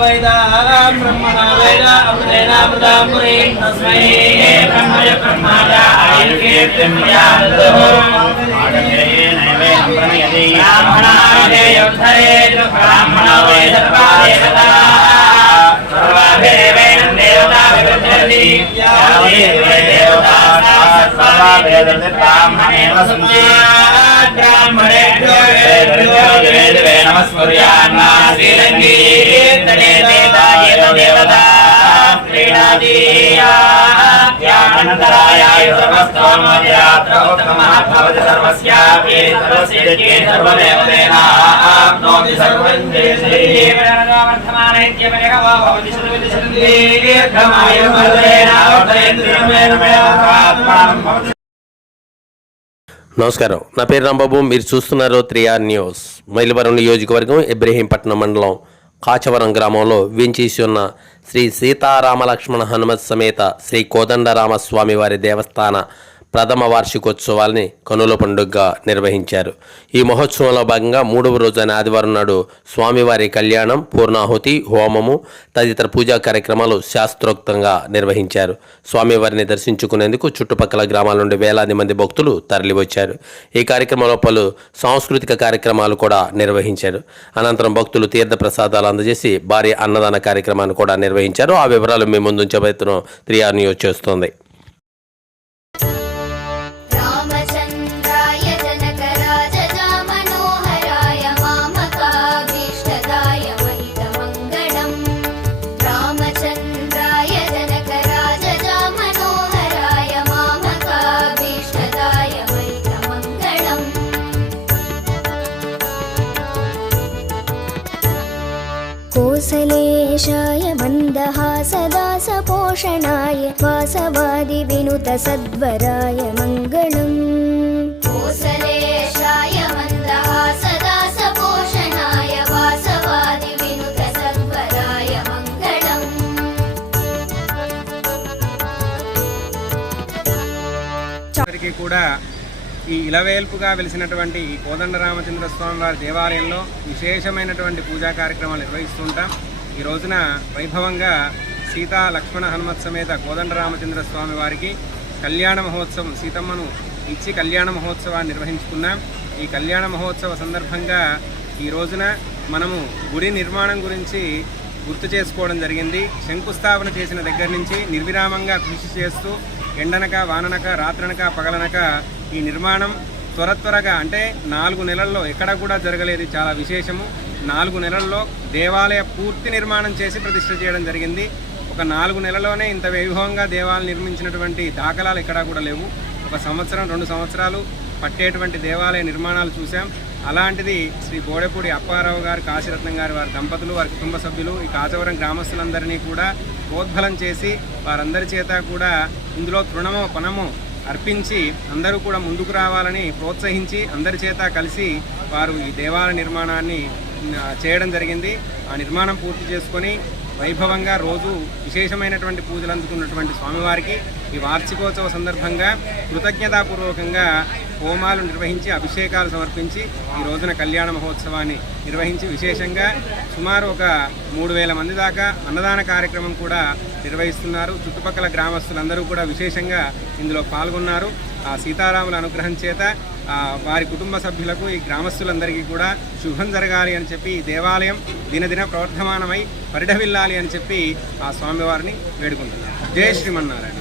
वैदात् ब्रह्मणा वेदामृतेनामृताम्बुरेण तस्मै ब्रह्मय ब्रह्मादायुर्गे ब्रह्मणा वेदपादेवता सर्वाभिरेवेण देवता देवता सर्वा वेदब्राह्मणेव सन्ति ब्राह्मणेभ्यो वेदवे नमस्कुर्यान्ना श्रीरङ्गी तटे देवता देवता क्रीडादीयानन्तरायाय सर्वस्तोमोदयात्र उत्तमः भवति सर्वस्यापि सर्वसिद्धिः सर्वमेव तेनाप्नोति सर्वं जयश्रीवर्धमानैक्यमेकवा भवति सर्वति दीर्घमायुर्भवेनावर्तयेन्द्रियमेन నమస్కారం. నా పేరు రాంబాబు. మీరు చూస్తున్నారు త్రియార్ న్యూస్. మైలవరం నియోజకవర్గం ఇబ్రహీంపట్నం మండలం కాచవరం గ్రామంలో వించేసి ఉన్న శ్రీ సీతారామ లక్ష్మణ హనుమత్ సమేత శ్రీ కోదండరామస్వామి వారి దేవస్థాన ప్రథమ వార్షికోత్సవాల్ని కనుల పండుగగా నిర్వహించారు. ఈ మహోత్సవంలో భాగంగా మూడవ రోజైన ఆదివారం నాడు స్వామివారి కళ్యాణం పూర్ణాహుతి హోమము తదితర పూజా కార్యక్రమాలు శాస్త్రోక్తంగా నిర్వహించారు. స్వామివారిని దర్శించుకునేందుకు చుట్టుపక్కల గ్రామాల నుండి వేలాది మంది భక్తులు తరలివచ్చారు. ఈ కార్యక్రమంలో పలు సాంస్కృతిక కార్యక్రమాలు కూడా నిర్వహించారు. అనంతరం భక్తులు తీర్థ ప్రసాదాలు అందజేసి భారీ అన్నదాన కార్యక్రమాన్ని కూడా నిర్వహించారు. ఆ వివరాలు మీ ముందుంచబోతున్నాం త్రియార్ న్యూస్ చేస్తోంది. कोसलेशाय मन्दहासदासपोषणाय वासवादिविनुतसद्वराय मङ्गलम् कोसलेशाय मन्दहासदासपोषणाय वासवादिविनुतसद्वराय मङ्गलम् అందరికీ కూడా ఈ ఇలవేల్పుగా వెలిసినటువంటి ఈ కోదండ రామచంద్ర స్వామి వారి దేవాలయంలో విశేషమైనటువంటి పూజా కార్యక్రమాలు నిర్వహిస్తుంటాం. ఈ రోజున వైభవంగా సీతా లక్ష్మణ హనుమత్ సమేత కోదండ రామచంద్ర స్వామి వారికి కళ్యాణ మహోత్సవం సీతమ్మను ఇచ్చి కళ్యాణ మహోత్సవాన్ని నిర్వహించుకున్నాం. ఈ కళ్యాణ మహోత్సవ సందర్భంగా ఈ రోజున మనము గుడి నిర్మాణం గురించి గుర్తు చేసుకోవడం జరిగింది. శంకుస్థాపన చేసిన దగ్గర నుంచి నిర్విరామంగా కృషి చేస్తూ ఎండనక వాననక రాత్రనక పగలనక ఈ నిర్మాణం త్వర త్వరగా అంటే నాలుగు నెలల్లో ఎక్కడ కూడా జరగలేదు చాలా విశేషము. నాలుగు నెలల్లో దేవాలయ పూర్తి నిర్మాణం చేసి ప్రతిష్ఠ చేయడం జరిగింది. ఒక నాలుగు నెలలోనే ఇంత వైభవంగా దేవాలయం నిర్మించినటువంటి దాఖలాలు ఎక్కడా కూడా లేవు. ఒక సంవత్సరం రెండు సంవత్సరాలు పట్టేటువంటి దేవాలయ నిర్మాణాలు చూసాం అలాంటిది శ్రీ బోడెపూడి అప్పారావు గారు కాశీరత్నం గారి వారి దంపతులు వారి కుటుంబ సభ్యులు ఈ కాచవరం గ్రామస్తులందరినీ కూడా ప్రోద్బలం చేసి వారందరి చేత కూడా ఇందులో తృణమో పనమో అర్పించి అందరూ కూడా ముందుకు రావాలని ప్రోత్సహించి అందరి చేత కలిసి వారు ఈ దేవాలయ నిర్మాణాన్ని చేయడం జరిగింది. ఆ నిర్మాణం పూర్తి చేసుకొని వైభవంగా రోజు విశేషమైనటువంటి పూజలు అందుకున్నటువంటి స్వామివారికి ఈ వార్షికోత్సవ సందర్భంగా కృతజ్ఞతాపూర్వకంగా హోమాలు నిర్వహించి అభిషేకాలు సమర్పించి ఈ రోజున కళ్యాణ మహోత్సవాన్ని నిర్వహించి విశేషంగా సుమారు ఒక మూడు వేల మంది దాకా అన్నదాన కార్యక్రమం కూడా నిర్వహిస్తున్నారు. చుట్టుపక్కల గ్రామస్తులందరూ కూడా విశేషంగా ఇందులో పాల్గొన్నారు. ఆ సీతారాముల అనుగ్రహం చేత వారి కుటుంబ సభ్యులకు ఈ గ్రామస్తులందరికీ కూడా శుభం జరగాలి అని చెప్పి ఈ దేవాలయం దినదిన ప్రవర్ధమానమై పరిఢవిల్లాలి అని చెప్పి ఆ స్వామివారిని వేడుకుంటున్నారు జయ శ్రీమన్నారాయణ.